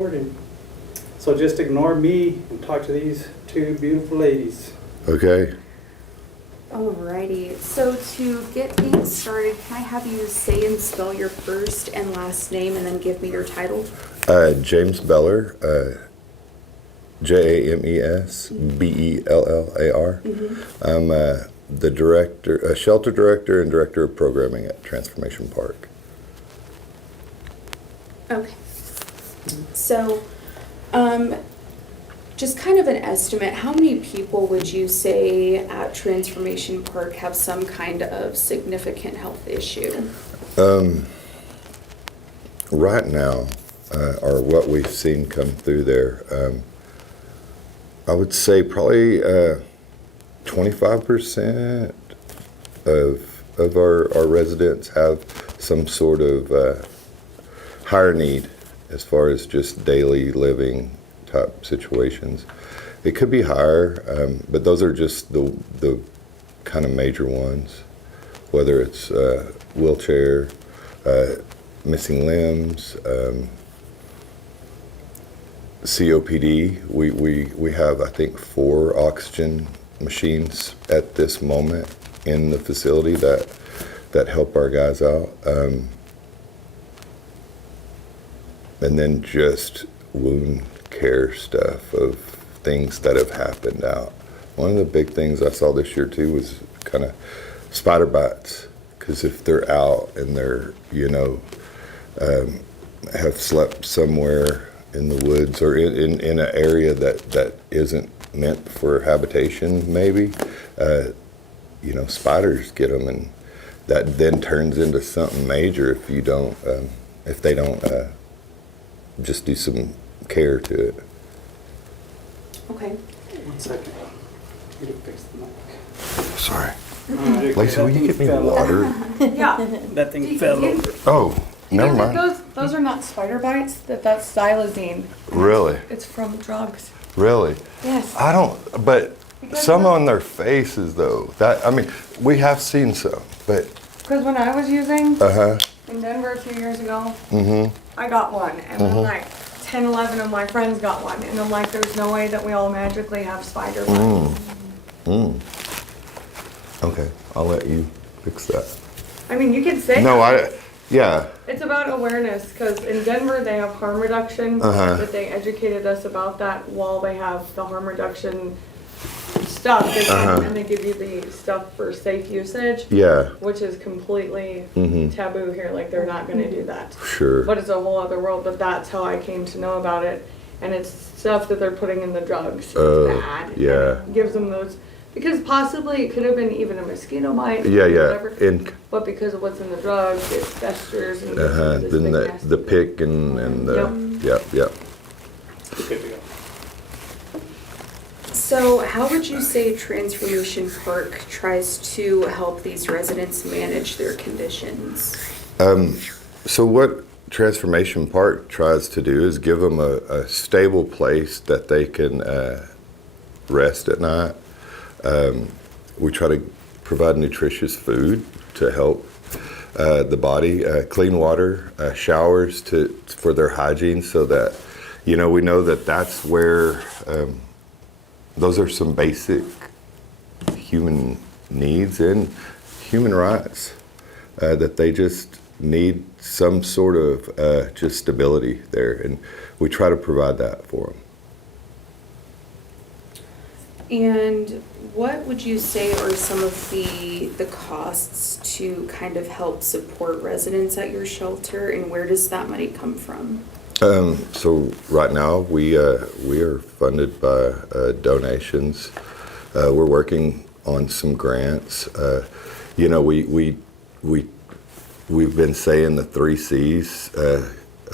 And so just ignore me and talk to these two beautiful ladies. Okay. Alrighty, so to get things started, can I have you say and spell your first and last name and then give me your title? James Bellar, JamesBellar. I'm the director, shelter director and director of programming at Transformation Park. Okay. So, just kind of an estimate, how many people would you say at Transformation Park have some kind of significant health issue? Right now, or what we've seen come through there, I would say probably 25% of our residents have some sort of higher need as far as just daily living type situations. It could be higher, but those are just the kind of major ones, whether it's wheelchair, missing limbs, COPD. We have, I think, 4 oxygen machines at this moment in the facility that help our guys out. And then just wound care stuff of things that have happened out. One of the big things I saw this year too was kind of spider bites, because if they're out and they're, have slept somewhere in the woods or in an area that isn't meant for habitation, maybe, spiders get them, and that then turns into something major if they don't just do some care to it. Okay. 1 second. I need to fix the mic. Sorry. Okay, Lacey, that will you thing get me fell water? Yeah. That thing fell over. Oh, never Because mind. those are not spider bites. That's xylazine. Really? It's from drugs. Really? Yes. I don't, but Because some when- on their faces though. We have seen some, but, Because when I was using uh-huh, in Denver a few years ago, mm-hmm, I got one, and then like 10, 11 of my friends got one, and I'm like, there's no way that we all magically have spider bites. okay, I'll let you fix that. I mean, you could say No, that. yeah, It's about awareness, because in Denver they have harm reduction, but they educated us about that while they have the harm reduction stuff, they come and they give you the stuff for safe usage, yeah, which is completely taboo here, like they're not gonna do that. sure. But it's a whole other world, but that's how I came to know about it, and it's stuff that they're putting in the drugs, it's bad. yeah. And it gives them those, because possibly it could have been even a mosquito bite. Yeah, or yeah, whatever. But because of what's in the drugs, it festers and gives them this Then big the nasty- pick and the, yep. Good to go. So how would you say Transformation Park tries to help these residents manage their conditions? So what Transformation Park tries to do is give them a stable place that they can rest at night. We try to provide nutritious food to help the body, clean water, showers for their hygiene, so that we know that that's where those are some basic human needs and human rights that they just need some sort of just stability there, and we try to provide that for them. And what would you say are some of the costs to kind of help support residents at your shelter, and where does that money come from? So right now we are funded by donations. We're working on some grants. We've been saying the 3 C's: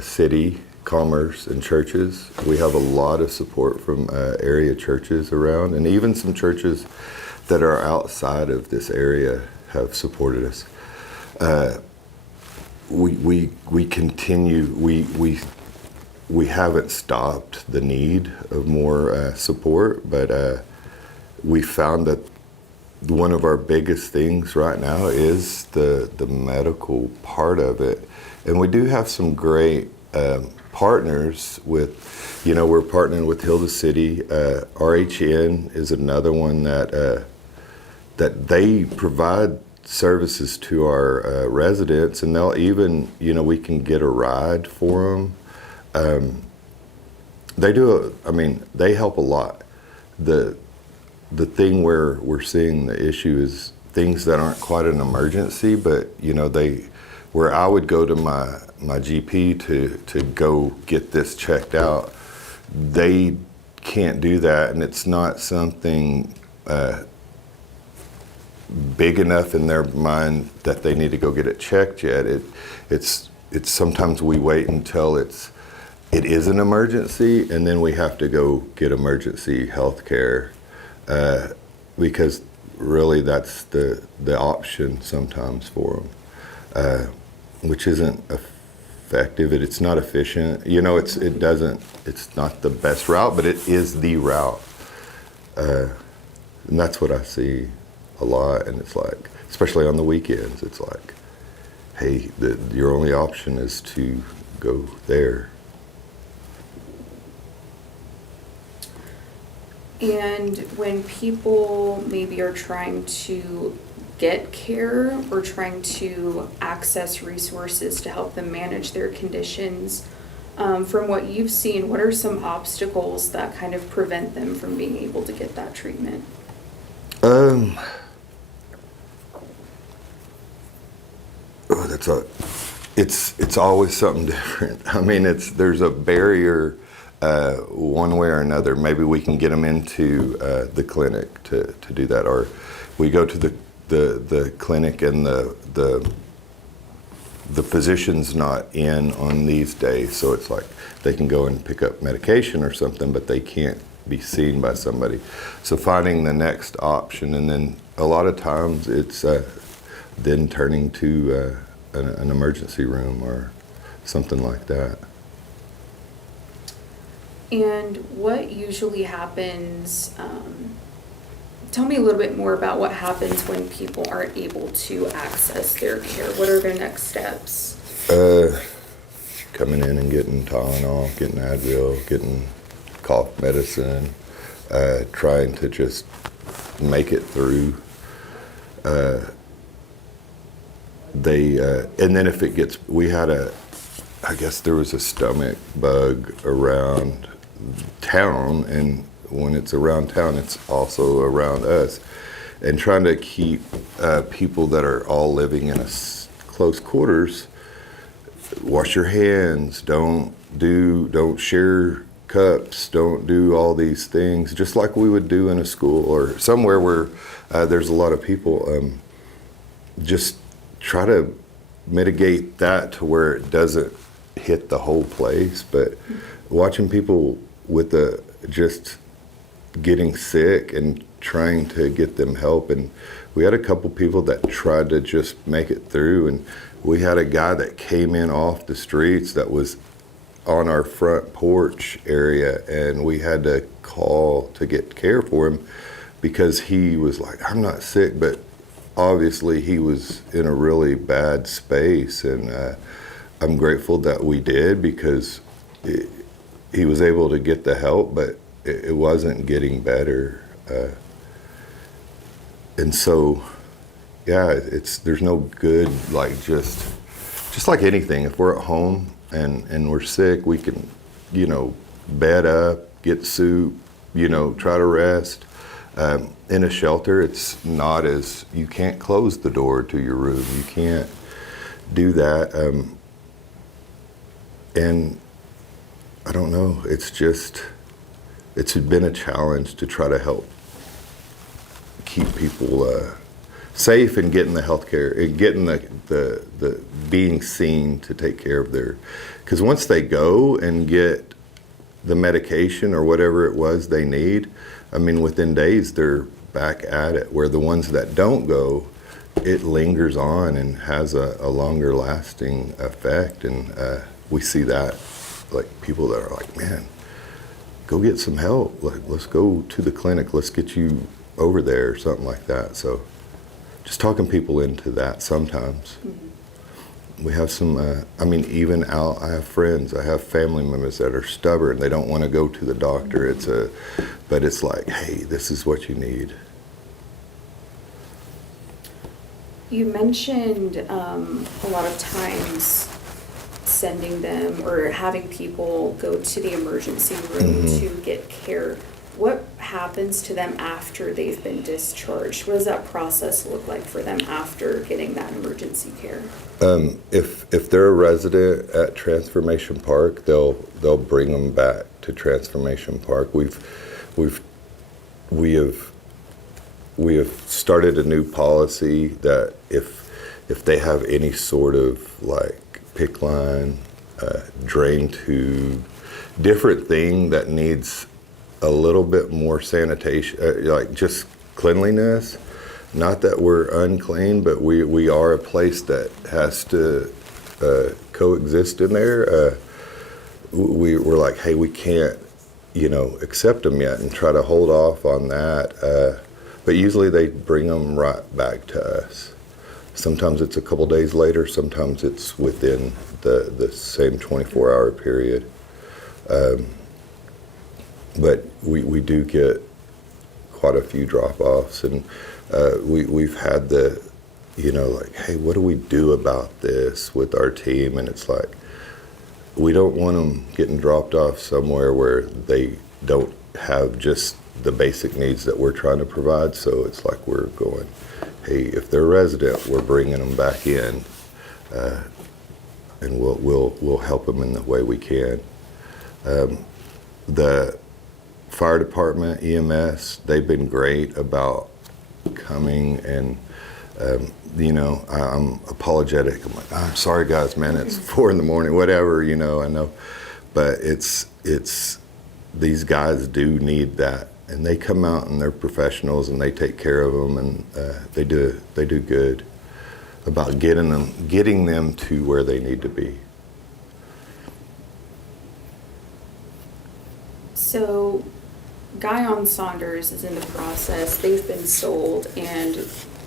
city, commerce, and churches. We have a lot of support from area churches around, and even some churches that are outside of this area have supported us. We continue. We haven't stopped the need of more support, but we found that one of our biggest things right now is the medical part of it. And we do have some great partners with, we're partnering with Hilda City. RHN is another one that they provide services to our residents, and they'll even, we can get a ride for them. They help a lot. The thing where we're seeing the issue is things that aren't quite an emergency, but where I would go to my GP to go get this checked out, they can't do that, and it's not something big enough in their mind that they need to go get it checked yet. It's sometimes we wait until it is an emergency, and then we have to go get emergency health care, because really that's the option sometimes for them, which isn't effective. It's not efficient. It's not the best route, but it is the route, and that's what I see a lot. And it's like, especially on the weekends, it's like, hey, your only option is to go there. And when people maybe are trying to get care or trying to access resources to help them manage their conditions, from what you've seen, what are some obstacles that kind of prevent them from being able to get that treatment? It's always something different. There's a barrier one way or another. Maybe we can get them into the clinic to do that, or we go to the clinic and the physician's not in on these days, so it's like they can go and pick up medication or something, but they can't be seen by somebody. So finding the next option, and then a lot of times it's then turning to an emergency room or something like that. And what usually happens, tell me a little bit more about what happens when people aren't able to access their care. What are their next steps? Coming in and getting Tylenol, getting Advil, getting cough medicine, trying to just make it through. And then if it gets, I guess there was a stomach bug around town, and when it's around town, it's also around us. And trying to keep people that are all living in close quarters, wash your hands, don't share cups, don't do all these things, just like we would do in a school or somewhere where there's a lot of people. Just try to mitigate that to where it doesn't hit the whole place. But watching people with just getting sick and trying to get them help, and we had a couple people that tried to just make it through, and we had a guy that came in off the streets that was on our front porch area, and we had to call to get care for him because he was like, I'm not sick, but obviously he was in a really bad space. And I'm grateful that we did, because he was able to get the help, but it wasn't getting better. And so, yeah, there's no good, like just like anything, if we're at home and we're sick, we can, bed up, get soup, try to rest. In a shelter, it's not you can't close the door to your room. You can't do that. And I don't know, it's been a challenge to try to help keep people safe and getting the health care and getting the being seen to take care of because once they go and get the medication or whatever it was they need, within days they're back at it, where the ones that don't go, it lingers on and has a longer lasting effect. And we see that, like people that are like, man, go get some help. Let's go to the clinic. Let's get you over there or something like that. So just talking people into that sometimes. We have some, I mean, even out, I have friends, I have family members that are stubborn. They don't want to go to the doctor. But it's like, hey, this is what you need. You mentioned a lot of times sending them or having people go to the emergency room to get care. What happens to them after they've been discharged? What does that process look like for them after getting that emergency care? If they're a resident at Transformation Park, they'll bring them back to Transformation Park. We have started a new policy that if they have any sort of like PICC line, drain tube, different thing that needs a little bit more sanitation, like just cleanliness. Not that we're unclean, but we are a place that has to coexist in there. We're like, hey, we can't, accept them yet and try to hold off on that. But usually they bring them right back to us. Sometimes it's a couple days later, sometimes it's within the same 24-hour period. But we do get quite a few drop-offs, and we've had like, hey, what do we do about this with our team? And it's like, we don't want them getting dropped off somewhere where they don't have just the basic needs that we're trying to provide. So it's like we're going, hey, if they're resident, we're bringing them back in, and we'll help them in the way we can. The fire department, EMS, they've been great about coming, and I'm apologetic. I'm like, I'm sorry guys, man, it's 4 a.m, whatever, I know. But it's these guys do need that, and they come out and they're professionals and they take care of them, and they do good about getting them to where they need to be. So Guyon Saunders is in the process. They've been sold, and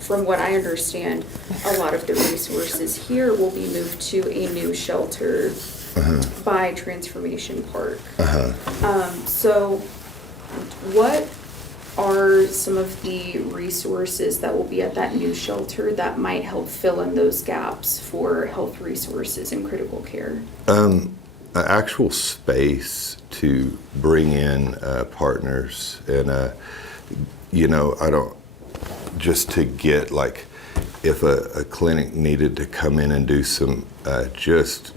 from what I understand, a lot of the resources here will be moved to a new shelter by Transformation Park. So what are some of the resources that will be at that new shelter that might help fill in those gaps for health resources and critical care? An actual space to bring in partners, and I don't, just to get, like, if a clinic needed to come in and do some just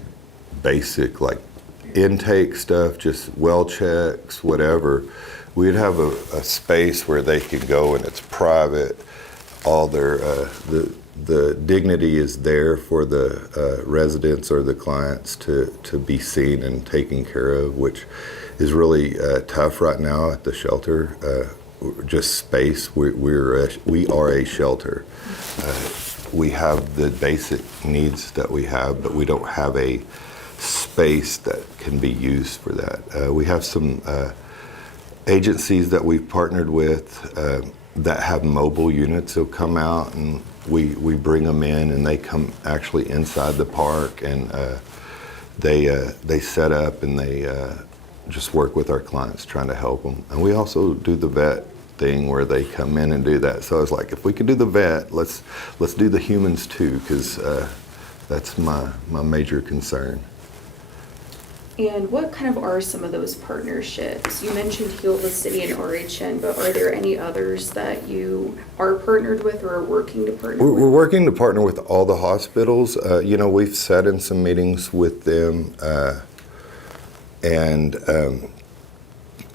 basic like intake stuff, just well checks, whatever, we'd have a space where they could go and it's private. All their the dignity is there for the residents or the clients to be seen and taken care of, which is really tough right now at the shelter. Just space. We are a shelter. We have the basic needs that we have, but we don't have a space that can be used for that. We have some agencies that we've partnered with that have mobile units. They'll come out and we bring them in, and they come actually inside the park, and they set up and they just work with our clients trying to help them. And we also do the vet thing where they come in and do that. So it's like, if we could do the vet, let's do the humans too, because that's my major concern. And what kind of are some of those partnerships? You mentioned Heal the City and RHN, but are there any others that you are partnered with or are working to partner with? We're working to partner with all the hospitals. We've sat in some meetings with them, and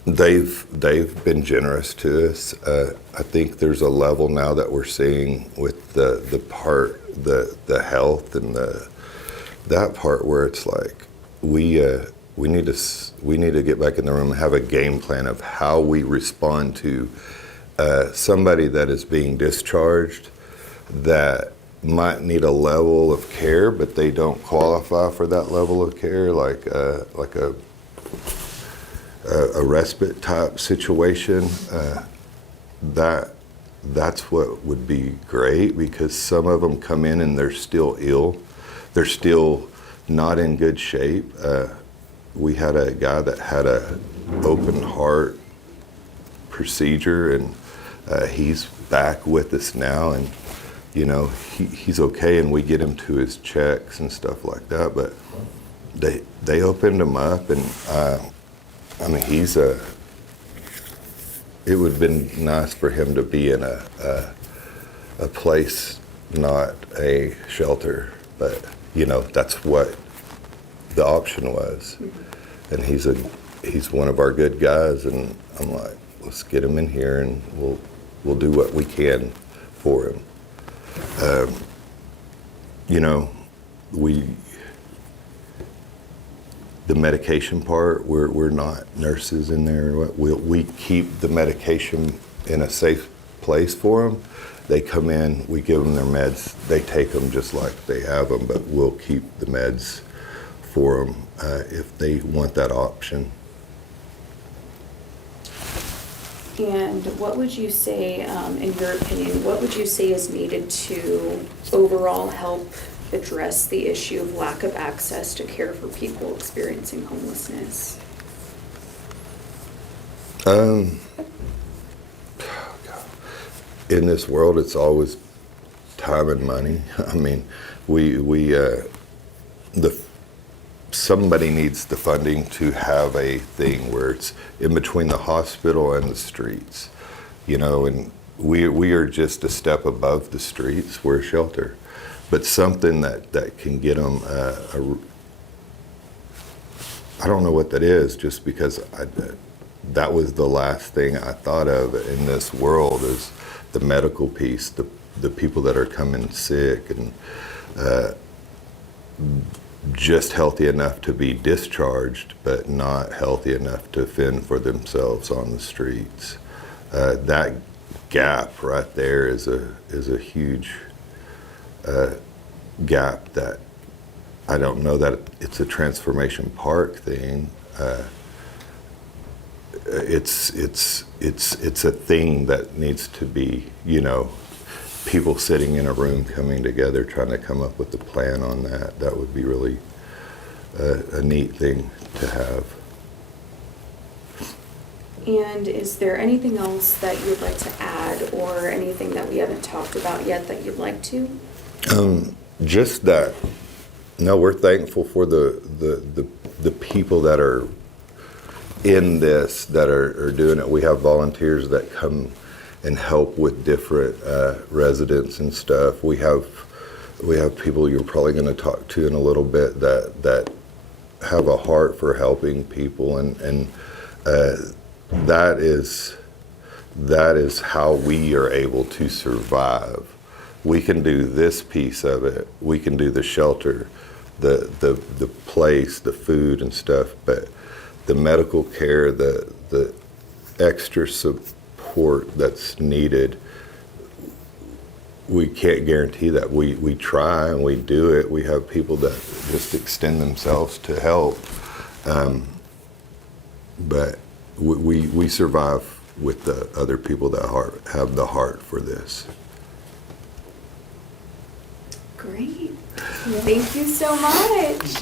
they've been generous to us. I think there's a level now that we're seeing with the health and that part where it's like, we need to get back in the room and have a game plan of how we respond to somebody that is being discharged that might need a level of care, but they don't qualify for that level of care, like a respite type situation. That's what would be great, because some of them come in and they're still ill. they're still not in good shape. We had a guy that had a open heart procedure, and he's back with us now, and you know, he's okay, and we get him to his checks and stuff like that. But they opened him up, and I mean, it would have been nice for him to be in a place, not a shelter, but you know, that's what the option was. And he's one of our good guys, and I'm like, let's get him in here, and we'll do what we can for him. You know, the medication part, we're not nurses in there. We keep the medication in a safe place for them. They come in, we give them their meds, they take them just like they have them, but we'll keep the meds for them if they want that option. And what would you say, in your opinion, what would you say is needed to overall help address the issue of lack of access to care for people experiencing homelessness? In this world, it's always time and money. I mean, somebody needs the funding to have a thing where it's in between the hospital and the streets, you know, and we are just a step above the streets. We're a shelter, but something that can get them, I don't know what that is, just because that was the last thing I thought of in this world is the medical piece, the people that are coming sick and just healthy enough to be discharged, but not healthy enough to fend for themselves on the streets. That gap right there is a huge gap that I don't know that it's a Transformation Park thing. It's a thing that needs to be, you know, people sitting in a room coming together trying to come up with a plan on that. That would be really a neat thing to have. And is there anything else that you'd like to add, or anything that we haven't talked about yet that you'd like to? Just that, no, we're thankful for the people that are in this, that are doing it. We have volunteers that come and help with different residents and stuff. We have people you're probably going to talk to in a little bit that have a heart for helping people, and that is how we are able to survive. We can do this piece of it. We can do the shelter, the place, the food and stuff, but the medical care, the extra support that's needed, we can't guarantee that. We try and we do it. We have people that just extend themselves to help, but we survive with the other people that have the heart for this. Great. Thank you so much.